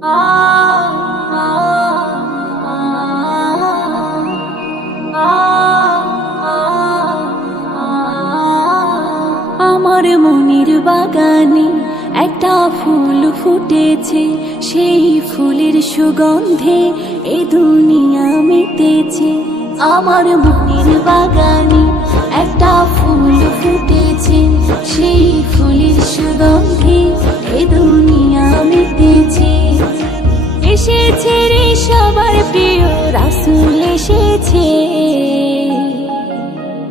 আমার মনের বাগানে একটা ফুল ফুটেছে, সেই ফুলের সুগন্ধে এ দুনিয়া মেতেছে। আমার মনের বাগানে একটা ফুল ফুটেছে, সেই ফুলের সুগন্ধে এ দুনিয়া মেতেছে। এসেছে রে সবার প্রিয় রাসূল এসেছে,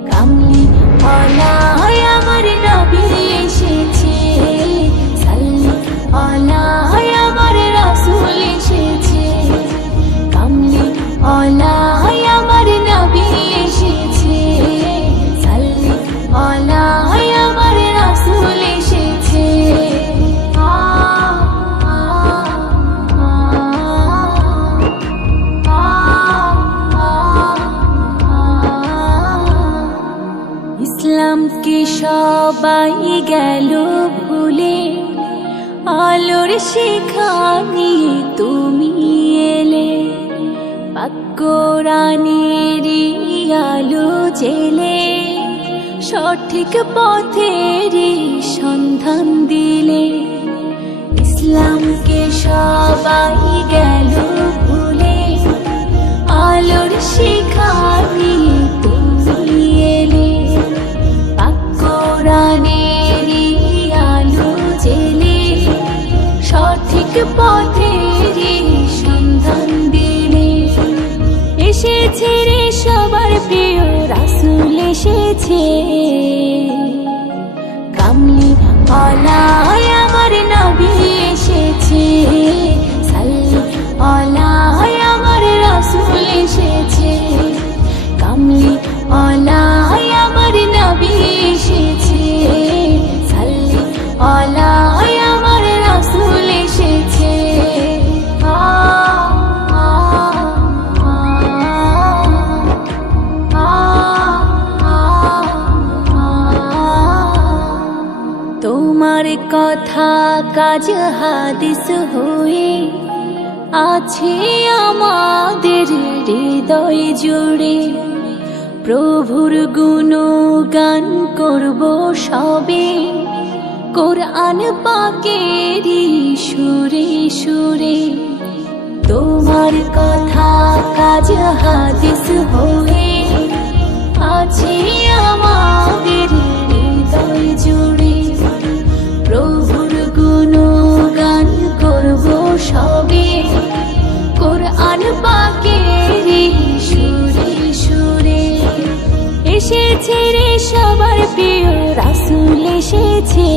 কামলি ওয়ালা আমার নবী এসেছে, সাল্লি আলা আমার রাসূল এসেছে, কামলি ওয়ালা আমার নবী এসেছে, সাল্লি আলা আমার রাসূল এসেছে। ইসলামকে সবাই গেল ভুলে, আলোর শিখা নিয়ে তুমি এলে, পাক কোরআনেরই আলো জেলে, সঠিক পথেরই সন্ধান দিলে। ইসলামকে সবাই গেল ভুলে, আলোর শিখা নিয়ে তুমি এলে, কোরআনেরই আলো জেলে, সঠিক পথেরই সন্ধান দিলে। এসেছে রে সবার প্রিয় রাসূল এসেছে, কামলি ওয়ালা আমার নবী এসেছে, সাল্লি আলা আমার রাসূল এসেছে, কামলি ওয়ালা আমার নবী এসেছে, সাল্লি আলা আমার রাসূল এসেছে। তোমার কথা কাজ হাদিস হয়ে আছে আমাদের হৃদয় জুড়ে, প্রভুর গুণগান করব সবে, কোরআন পাকেরই সুরে সুরে। তোমার কথা কাজ হাদিস হয়ে আছে আমাদের হৃদয় জুড়ে, প্রভুর গুণগান করব সবে, কোরআন পাকেরই সুরে সুরে। এসেছে রে সবার প্রিয় রাসূল এসেছে।